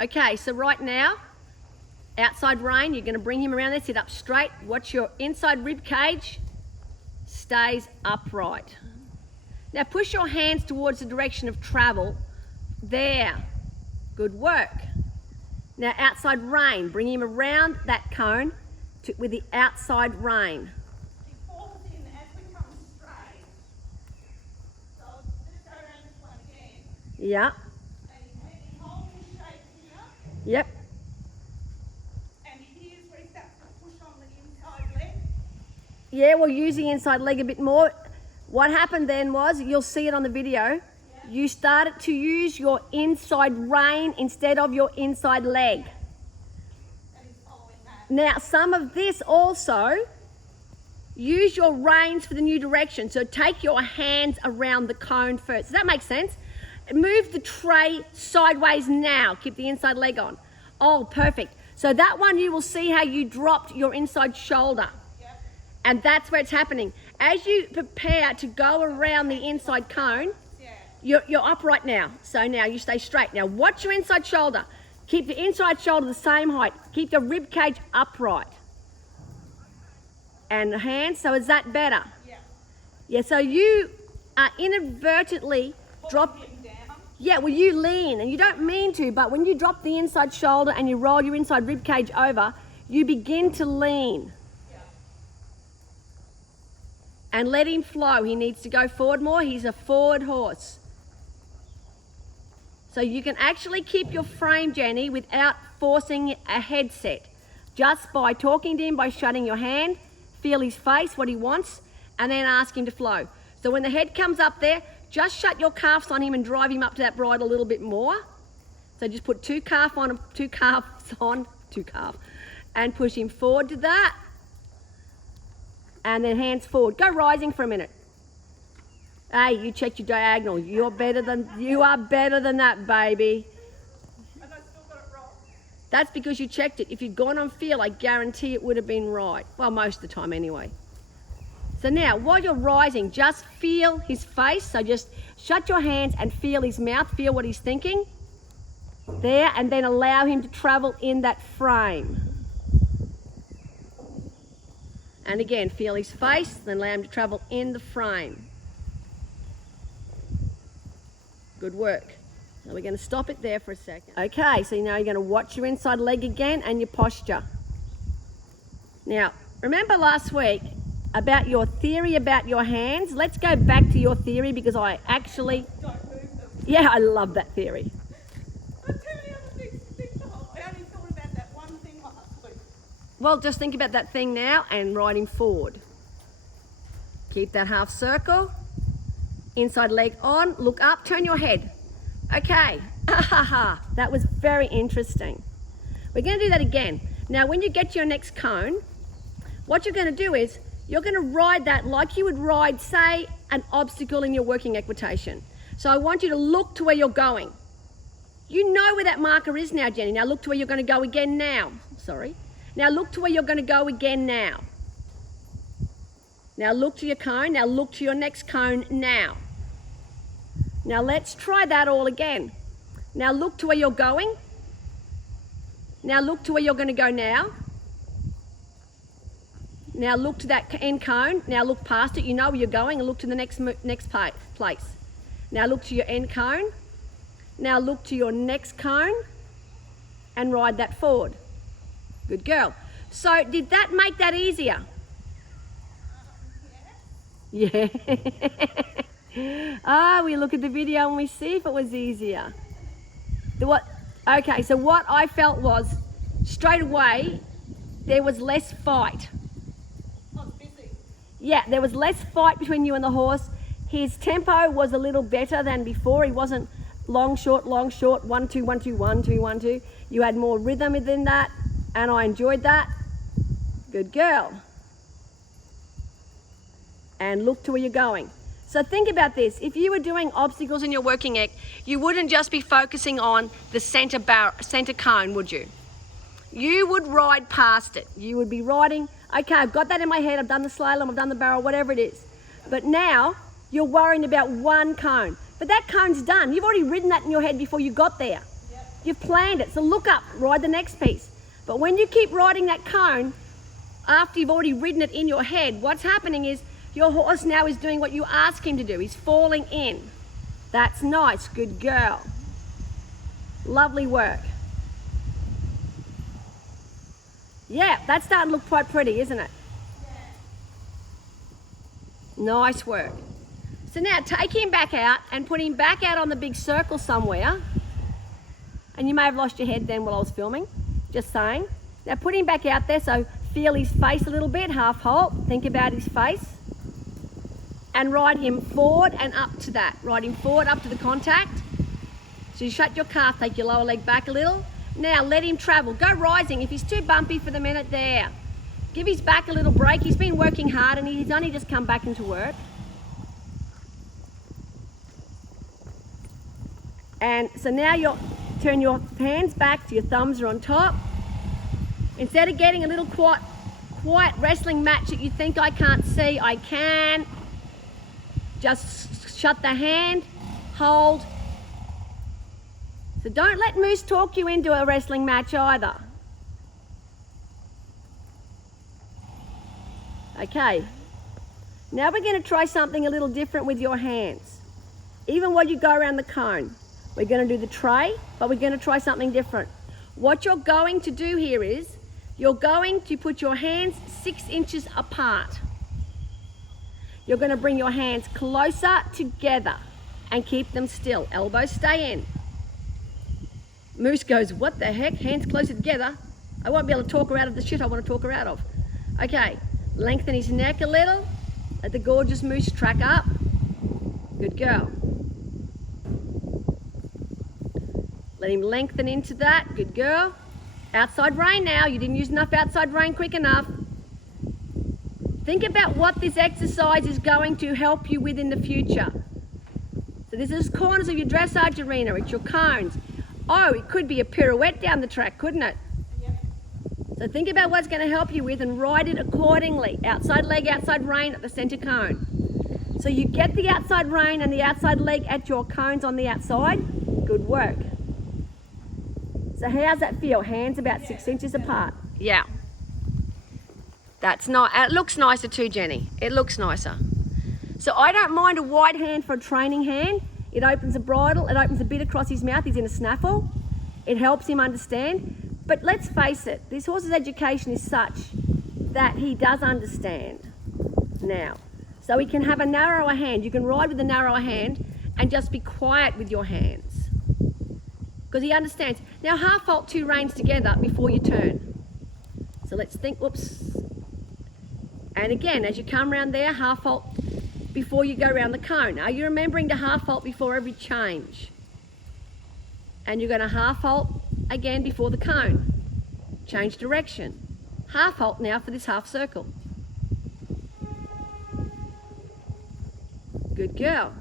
Okay, so right now, outside rein, you're going to bring him around there, sit up straight. Watch your inside rib cage stays upright. Now push your hands towards the direction of travel. There. Good work. Now outside rein, bring him around that cone with the outside rein. He falls in as we come straight. So let's go around this one again. Yeah. And he holds his shape here. Yep. And here's where he starts to push on the inside leg. Yeah, we'll use the inside leg a bit more. What happened then was, you'll see it on the video, you started to use your inside rein instead of your inside leg. And he's following that. Now, some of this also, use your reins for the new direction. So take your hands around the cone first. Does that make sense? Move the tray sideways now. Keep the inside leg on. Oh, perfect. So that one, you will see how you dropped your inside shoulder. Yep. And that's where it's happening. As you prepare to go around the inside cone, Yeah. you're upright now. So now you stay straight. Now watch your inside shoulder. Keep the inside shoulder the same height. Keep the rib cage upright. And the hands, so is that better? Yeah. Yeah, so you are inadvertently drop. Him down. Yeah, well you lean, and you don't mean to, but when you drop the inside shoulder and you roll your inside rib cage over, you begin to lean. Yeah. And let him flow. He needs to go forward more. He's a forward horse. So you can actually keep your frame, Jenny, without forcing a headset. Just by talking to him, by shutting your hand, feel his face, what he wants, and then ask him to flow. So when the head comes up there, just shut your calves on him and drive him up to that bridle a little bit more. So just put two calves on, and push him forward to that. And then hands forward. Go rising for a minute. Hey, you checked your diagonal. You are better than that, baby. And I still got it wrong. That's because you checked it. If you'd gone on feel, I guarantee it would have been right. Well, most of the time anyway. So now, while you're rising, just feel his face. So just shut your hands and feel his mouth. Feel what he's thinking. There, and then allow him to travel in that frame. And again, feel his face, then allow him to travel in the frame. Good work. Now we're going to stop it there for a second. Okay, so now you're going to watch your inside leg again and your posture. Now, remember last week about your theory about your hands? Let's go back to your theory because I actually... Don't move them. Yeah, I love that theory. But too many other things to think of. I only thought about that one thing last week. Well, just think about that thing now and ride him forward. Keep that half circle. Inside leg on, look up, turn your head. Okay, that was very interesting. We're going to do that again. Now, when you get to your next cone, what you're going to do is, you're going to ride that like you would ride, say, an obstacle in your working equitation. So I want you to look to where you're going. You know where that marker is now, Jenny. Now look to where you're going to go again now. Sorry. Now look to where you're going to go again now. Now look to your cone. Now look to your next cone now. Now let's try that all again. Now look to where you're going. Now look to where you're going to go now. Now look to that end cone. Now look past it. You know where you're going, and look to the next place. Now look to your end cone. Now look to your next cone and ride that forward. Good girl. So did that make that easier? Yeah. We look at the video and we see if it was easier. Okay, so what I felt was straight away there was less fight. I was busy. Yeah, there was less fight between you and the horse. His tempo was a little better than before. He wasn't long, short, 1, 2, 1, 2, 1, 2, 1, 2. You had more rhythm within that, and I enjoyed that. Good girl. And look to where you're going. So think about this. If you were doing obstacles in your working act, you wouldn't just be focusing on the center cone, would you? You would ride past it. You would be riding, okay, I've got that in my head, I've done the slalom, I've done the barrel, whatever it is. But now you're worrying about one cone. But that cone's done. You've already ridden that in your head before you got there. Yep. you've planned it. So look up, ride the next piece. But when you keep riding that cone, after you've already ridden it in your head, what's happening is your horse now is doing what you ask him to do. He's falling in. That's nice, good girl. Lovely work. Yeah, that's starting to look quite pretty, isn't it? Nice work. So now take him back out and put him back out on the big circle somewhere. And you may have lost your head then while I was filming, just saying. Now put him back out there, so feel his face a little bit, half halt, think about his face. And ride him forward and up to that. Ride him forward up to the contact. So you shut your calf, take your lower leg back a little. Now let him travel, go rising. If he's too bumpy for the minute, there. Give his back a little break. He's been working hard and he's only just come back into work. And so now you turn your hands back so your thumbs are on top. Instead of getting a little quiet wrestling match that you think I can't see, I can. Just shut the hand, hold. So don't let Moose talk you into a wrestling match either. Okay, now we're going to try something a little different with your hands. Even while you go around the cone, we're going to do the tray, but we're going to try something different. What you're going to do here is, you're going to put your hands 6 inches apart. You're going to bring your hands closer together and keep them still. Elbows stay in. Moose goes, what the heck? Hands closer together? I won't be able to talk her out of the shit I want to talk her out of. Okay, lengthen his neck a little. Let the gorgeous Moose track up. Good girl. Let him lengthen into that. Good girl. Outside rein now. You didn't use enough outside rein quick enough. Think about what this exercise is going to help you with in the future. So this is corners of your dressage arena. It's your cones. Oh, it could be a pirouette down the track, couldn't it? Yep. So think about what's going to help you with and ride it accordingly. Outside leg, outside rein at the center cone. So you get the outside rein and the outside leg at your cones on the outside. Good work. So how's that feel? Hands about 6 inches apart. Yeah. That's nice. It looks nicer too, Jenny. It looks nicer. So I don't mind a wide hand for a training hand. It opens a bridle, it opens a bit across his mouth. He's in a snaffle. It helps him understand. But let's face it, this horse's education is such that he does understand now. So he can have a narrower hand. You can ride with a narrower hand and just be quiet with your hands. Because he understands. Now half halt 2 reins together before you turn. So let's think, whoops. And again, as you come around there, half halt before you go around the cone. Are you remembering to half halt before every change? And you're going to half halt again before the cone. Change direction. Half halt now for this half circle. Good girl.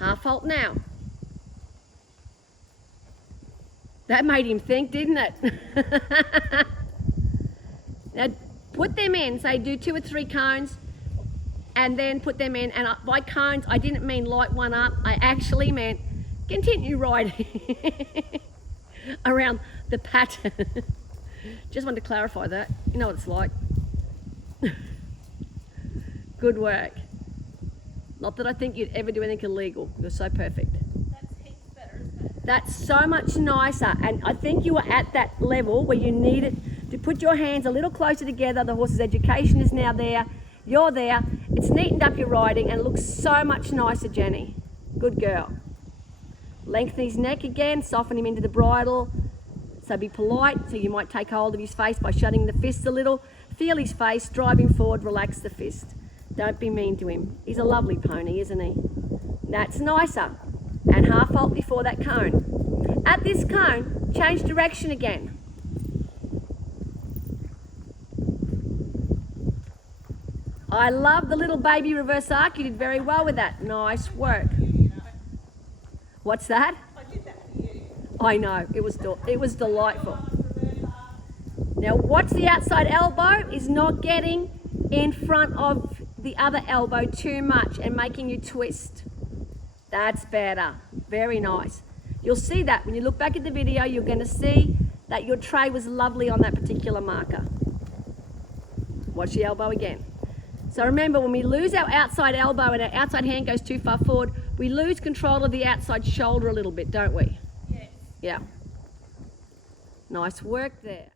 Half halt now. That made him think, didn't it? Now put them in, say do 2 or 3 cones and then put them in. And by cones, I didn't mean light one up. I actually meant continue riding around the pattern. Just wanted to clarify that. You know what it's like. Good work. Not that I think you'd ever do anything illegal. You're so perfect. That's heaps better, isn't it? That's so much nicer. And I think you are at that level where you need it to put your hands a little closer together. The horse's education is now there. You're there. It's neatened up your riding and looks so much nicer, Jenny. Good girl. Lengthen his neck again, soften him into the bridle. So be polite. So you might take hold of his face by shutting the fists a little. Feel his face, drive him forward, relax the fist. Don't be mean to him. He's a lovely pony, isn't he? That's nicer. And half halt before that cone. At this cone, change direction again. I love the little baby reverse arc. You did very well with that. Nice work. You know, What's that? I did that for you. I know, it was delightful. Now watch the outside elbow is not getting in front of the other elbow too much and making you twist. That's better. Very nice. You'll see that when you look back at the video, you're going to see that your tray was lovely on that particular marker. Watch the elbow again. So remember, when we lose our outside elbow and our outside hand goes too far forward, we lose control of the outside shoulder a little bit, don't we? Yes. Yeah. Nice work there.